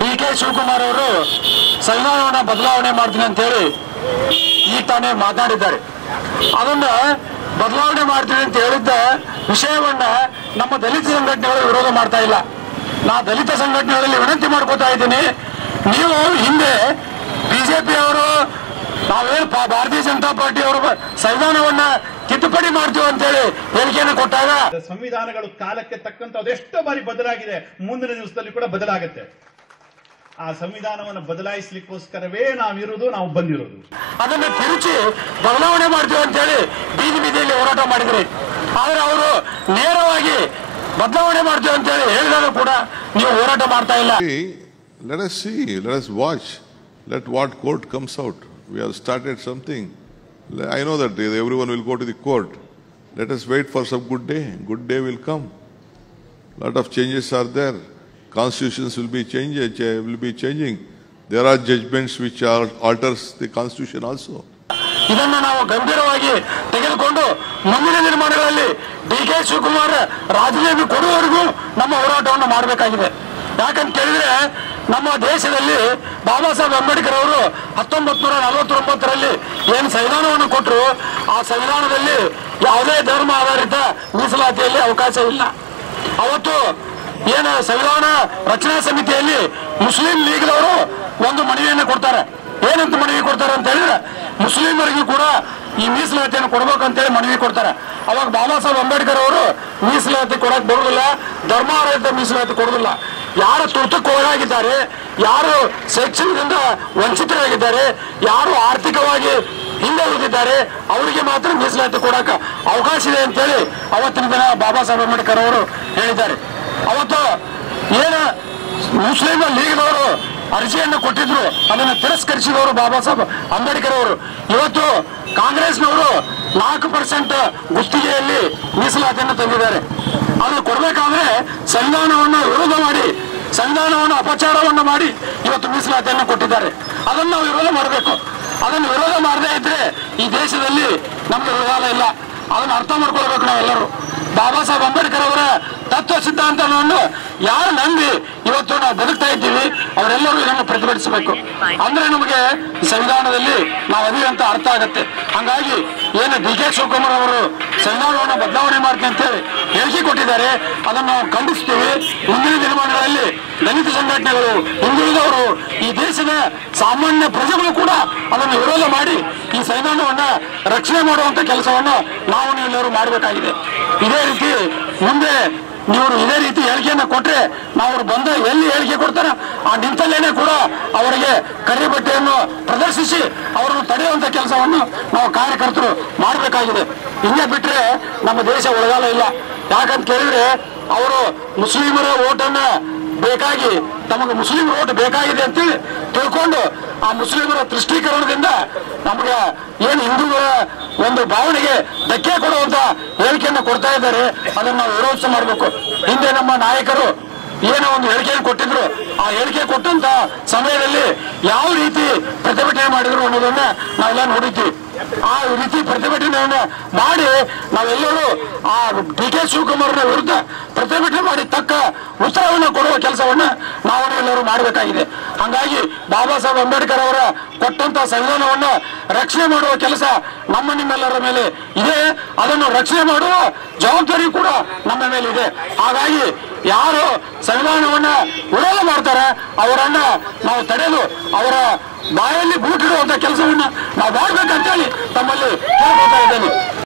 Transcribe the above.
ಡಿ.ಕೆ. ಶಿವಕುಮಾರ್ ಅವರು ಸಂವಿಧಾನವನ್ನು ಬದಲಾವಣೆ ಮಾಡ್ತೀನಿ ಅಂತ ಹೇಳಿ ಈಗ ತಾನೇ ಮಾತನಾಡಿದ್ದಾರೆ. ಅದನ್ನ ಬದಲಾವಣೆ ಮಾಡ್ತೀನಿ ಅಂತ ಹೇಳಿದ್ದ ವಿಷಯವನ್ನ ನಮ್ಮ ದಲಿತ ಸಂಘಟನೆಗಳು ವಿರೋಧ ಮಾಡ್ತಾ ಇಲ್ಲ. ನಾ ದಲಿತ ಸಂಘಟನೆಗಳಲ್ಲಿ ವಿನಂತಿ ಮಾಡ್ಕೋತಾ ಇದ್ದೀನಿ, ನೀವು ಹಿಂದೆ ಬಿಜೆಪಿ ಅವರು ನಾವೇನು ಭಾರತೀಯ ಜನತಾ ಪಾರ್ಟಿ ಅವರು ಸಂವಿಧಾನವನ್ನ ತಿದ್ದುಪಡಿ ಮಾಡ್ತೀವಿ ಅಂತೇಳಿ ಹೇಳಿಕೆಯನ್ನು ಕೊಟ್ಟಾಗ ಸಂವಿಧಾನಗಳು ಕಾಲಕ್ಕೆ ತಕ್ಕಂತ ಅದೆಷ್ಟೋ ಬಾರಿ ಬದಲಾಗಿದೆ, ಮುಂದಿನ ದಿವಸದಲ್ಲಿ ಕೂಡ ಬದಲಾಗುತ್ತೆ. ಆ ಸಂವಿಧಾನವನ್ನು ಬದಲಾಯಿಸಲಿಕ್ಕೋಸ್ಕರವೇ ನಾವಿರೋದು, ನಾವು ಬಂದಿರೋದು. ಅದನ್ನು ತಿರುಚಿ ಬದಲಾವಣೆ ಮಾಡ್ತೀವಿ ಅಂತೇಳಿ ಬೀದಿ ಬೀದಿಯಲ್ಲಿ ಹೋರಾಟ ಮಾಡಿದ್ರಿ. ಆದ್ರೆ ಅವರು ನೇರವಾಗಿ ಬದಲಾವಣೆ ಮಾಡ್ತೀವಿ ಅಂತೇಳಿ ಹೇಳಿದಾಗ ಕೂಡ ನೀವು ಹೋರಾಟ ಮಾಡ್ತಾ ಇಲ್ಲ. Let us see, let us watch, let what court comes out. We have started something. I know that everyone will go to the court. Let us wait for some good day. Good day will come. Lot of changes are there. Constitutions will be changing. There are judgments which alters the constitution also. ಇದನ್ನು ನಾವು ಗಂಭೀರವಾಗಿ ತೆಗೆದುಕೊಂಡು ಮುಂದಿನ ನಿರ್ಮಾಣಗಳಲ್ಲಿ ಡಿ.ಕೆ. ಶಿವಕುಮಾರ್ ರಾಜೀನಾಮೆ ಕೊಡುವವರೆಗೂ ನಮ್ಮ ಹೋರಾಟವನ್ನು ಮಾಡಬೇಕಾಗಿದೆ. ಯಾಕಂತ ಕೇಳಿದ್ರೆ ನಮ್ಮ ದೇಶದಲ್ಲಿ ಬಾಬಾ ಸಾಹೇಬ್ ಅಂಬೇಡ್ಕರ್ ಅವರು 1949ರಲ್ಲಿ ಏನು ಸಂವಿಧಾನವನ್ನು ಕೊಟ್ಟರು, ಆ ಸಂವಿಧಾನದಲ್ಲಿ ಯಾವುದೇ ಧರ್ಮ ಆಧಾರಿತ ಮೀಸಲಾತಿಯಲ್ಲಿ ಅವಕಾಶ ಇಲ್ಲ. ಅವತ್ತು ಏನು ಸಂವಿಧಾನ ರಚನಾ ಸಮಿತಿಯಲ್ಲಿ ಮುಸ್ಲಿಂ ಲೀಗ್ದವರು ಒಂದು ಮನವಿಯನ್ನು ಕೊಡ್ತಾರೆ. ಏನಂತ ಮನವಿ ಕೊಡ್ತಾರೆ ಅಂತ ಹೇಳಿದ್ರೆ, ಮುಸ್ಲಿಮರಿಗೂ ಕೂಡ ಈ ಮೀಸಲಾತಿಯನ್ನು ಕೊಡ್ಬೇಕಂತೇಳಿ ಮನವಿ ಕೊಡ್ತಾರೆ. ಅವಾಗ ಬಾಬಾ ಸಾಹೇಬ್ ಅಂಬೇಡ್ಕರ್ ಅವರು ಮೀಸಲಾತಿ ಕೊಡಕ್ ಬರುವುದಿಲ್ಲ, ಧರ್ಮಾಧಾರಿತ ಮೀಸಲಾತಿ ಕೊಡುವುದಿಲ್ಲ. ಯಾರು ತುರ್ತಕ್ಕೆ ಒಳಗಾಗಿದ್ದಾರೆ, ಯಾರು ಶೈಕ್ಷಣಿಕದಿಂದ ವಂಚಿತರಾಗಿದ್ದಾರೆ, ಯಾರು ಆರ್ಥಿಕವಾಗಿ ಹಿಂದೆ ಉಳಿದಿದ್ದಾರೆ, ಅವರಿಗೆ ಮಾತ್ರ ಮೀಸಲಾತಿ ಕೊಡಕ್ಕೆ ಅವಕಾಶ ಇದೆ ಅಂತೇಳಿ ಅವತ್ತಿನ ದಿನ ಬಾಬಾ ಸಾಹೇಬ್ ಅಂಬೇಡ್ಕರ್ ಅವರು ಹೇಳಿದ್ದಾರೆ. ಅವತ್ತು ಏನು ಮುಸ್ಲಿಂ ಲೀಗ್ನವರು ಅರ್ಜಿಯನ್ನು ಕೊಟ್ಟಿದ್ರು, ಅದನ್ನು ತಿರಸ್ಕರಿಸಿದವರು ಬಾಬಾ ಸಾಹೇಬ್ ಅಂಬೇಡ್ಕರ್ ಅವರು. ಇವತ್ತು ಕಾಂಗ್ರೆಸ್ನವರು 4% ಗುತ್ತಿಗೆಯಲ್ಲಿ ಮೀಸಲಾತಿಯನ್ನು ತಂದಿದ್ದಾರೆ. ಅದನ್ನು ಕೊಡಬೇಕಾದ್ರೆ ಸಂವಿಧಾನವನ್ನು ವಿರೋಧ ಮಾಡಿ, ಸಂವಿಧಾನವನ್ನು ಅಪಚಾರವನ್ನು ಮಾಡಿ ಇವತ್ತು ಮೀಸಲಾತಿಯನ್ನು ಕೊಟ್ಟಿದ್ದಾರೆ. ಅದನ್ನು ನಾವು ವಿರೋಧ ಮಾಡಬೇಕು. ಅದನ್ನು ವಿರೋಧ ಮಾಡದೇ ಇದ್ರೆ ಈ ದೇಶದಲ್ಲಿ ನಮ್ಗೆ ವಿರೋಧ ಇಲ್ಲ. ಅದನ್ನು ಅರ್ಥ ಮಾಡ್ಕೊಳ್ಬೇಕು ನಾವೆಲ್ಲರೂ. ಬಾಬಾ ಸಾಹೇಬ್ ಅಂಬೇಡ್ಕರ್ ಅವರ ತತ್ವ ಸಿದ್ಧಾಂತವನ್ನು ಯಾರು ನಂಬಿ ಇವತ್ತು ನಾವು ಬದುಕ್ತಾ ಇದ್ದೀವಿ, ಅವರೆಲ್ಲರೂ ಇದನ್ನು ಪ್ರತಿಭಟಿಸಬೇಕು. ಅಂದ್ರೆ ನಮಗೆ ಸಂವಿಧಾನದಲ್ಲಿ ನಾವು ಅದೀವಿ ಅಂತ ಅರ್ಥ ಆಗತ್ತೆ. ಹಂಗಾಗಿ ಏನು ಡಿ.ಕೆ. ಶಿವಕುಮಾರ್ ಅವರು ಸಂವಿಧಾನವನ್ನು ಬದಲಾವಣೆ ಮಾಡ್ತೀನಿ ಅಂತೇಳಿ ಹೇಳಿಕೆ ಕೊಟ್ಟಿದ್ದಾರೆ, ಅದನ್ನು ನಾವು ಖಂಡಿಸ್ತೀವಿ. ಮುಂದಿನ ದಿನಮಾನಗಳಲ್ಲಿ ದಲಿತ ಸಂಘಟನೆಗಳು, ಹಿಂದುಳಿದವರು, ಈ ದೇಶದ ಸಾಮಾನ್ಯ ಪ್ರಜೆಗಳು ಕೂಡ ಅದನ್ನು ವಿರೋಧ ಮಾಡಿ ಈ ಸಂವಿಧಾನವನ್ನ ರಕ್ಷಣೆ ಮಾಡುವಂತ ಕೆಲಸವನ್ನು ನಾವು ಎಲ್ಲರೂ ಮಾಡಬೇಕಾಗಿದೆ. ಇದೇ ರೀತಿ ಮುಂದೆ ನೀವು ಇದೇ ರೀತಿ ಹೇಳಿಕೆಯನ್ನು ಕೊಟ್ರೆ ನಾವು ಬಂದ ಎಲ್ಲಿ ಹೇಳಿಕೆ ಕೊಡ್ತಾರೆ ಆ ನಿಂತಲ್ಲೇನೆ ಕೂಡ ಅವರಿಗೆ ಕರಿ ಬಟ್ಟೆಯನ್ನು ಪ್ರದರ್ಶಿಸಿ ಅವರನ್ನು ತಡೆಯುವಂತ ಕೆಲಸವನ್ನು ನಾವು ಕಾರ್ಯಕರ್ತರು ಮಾಡಬೇಕಾಗಿದೆ. ಹಿಂಗೆ ಬಿಟ್ರೆ ನಮ್ಮ ದೇಶ ಒಳಗಾಲ ಇಲ್ಲ. ಯಾಕಂತ ಕೇಳಿದ್ರೆ ಅವರು ಮುಸ್ಲಿಮರ ಓಟನ್ನ ಬೇಕಾಗಿ, ತಮಗೆ ಮುಸ್ಲಿಂ ಓಟ್ ಬೇಕಾಗಿದೆ ಅಂತೇಳಿ ತಿಳ್ಕೊಂಡು ಆ ಮುಸ್ಲಿಮರ ದೃಷ್ಟೀಕರಣದಿಂದ ನಮಗೆ ಏನು ಹಿಂದೂಗಳ ಒಂದು ಭಾವನೆಗೆ ಧಕ್ಕೆ ಕೊಡುವಂತ ಹೇಳಿಕೆಯನ್ನು ಕೊಡ್ತಾ ಇದ್ದಾರೆ. ಅದನ್ನು ನಾವು ವಿರೋಧ ಮಾಡಬೇಕು. ಹಿಂದೆ ನಮ್ಮ ನಾಯಕರು ಏನೋ ಒಂದು ಹೇಳಿಕೆಯನ್ನು ಕೊಟ್ಟಿದ್ರು, ಆ ಹೇಳಿಕೆ ಕೊಟ್ಟಂತ ಸಮಯದಲ್ಲಿ ಯಾವ ರೀತಿ ಪ್ರತಿಭಟನೆ ಮಾಡಿದ್ರು ಅನ್ನೋದನ್ನ ನಾವೆಲ್ಲ ನೋಡಿದ್ವಿ. ಆ ರೀತಿ ಪ್ರತಿಭಟನೆಯನ್ನ ಮಾಡಿ ನಾವೆಲ್ಲರೂ ಆ ಡಿ.ಕೆ. ಶಿವಕುಮಾರ್ನ ವಿರುದ್ಧ ಪ್ರತಿಭಟನೆ ಮಾಡಿ ತಕ್ಕ ಉತ್ತರವನ್ನು ಕೊಡುವ ಕೆಲಸವನ್ನ ನಾವು ಎಲ್ಲರೂ ಮಾಡಬೇಕಾಗಿದೆ. ಹಾಗಾಗಿ ಬಾಬಾ ಸಾಹೇಬ್ ಅಂಬೇಡ್ಕರ್ ಅವರ ಕೊಟ್ಟಂತ ಸಂವಿಧಾನವನ್ನ ರಕ್ಷಣೆ ಮಾಡುವ ಕೆಲಸ ನಿಮ್ಮೆಲ್ಲರ ಮೇಲೆ ಇದೆ. ಅದನ್ನು ರಕ್ಷಣೆ ಮಾಡುವ ಜವಾಬ್ದಾರಿ ಕೂಡ ನಮ್ಮ ಮೇಲೆ ಇದೆ. ಹಾಗಾಗಿ ಯಾರು ಸಂವಿಧಾನವನ್ನ ವಿರೋಧ ಮಾಡ್ತಾರೆ ಅವರನ್ನ ನಾವು ತಡೆದು ಅವರ ಬಾಯಲ್ಲಿ ಬೂಟಿಡುವಂತ ಕೆಲಸವನ್ನ ನಾವು ಮಾಡ್ಬೇಕಂತೇಳಿ ತಮ್ಮಲ್ಲಿ ಕೇಳ್ಕೊತಾ ಇದ್ದೇನೆ.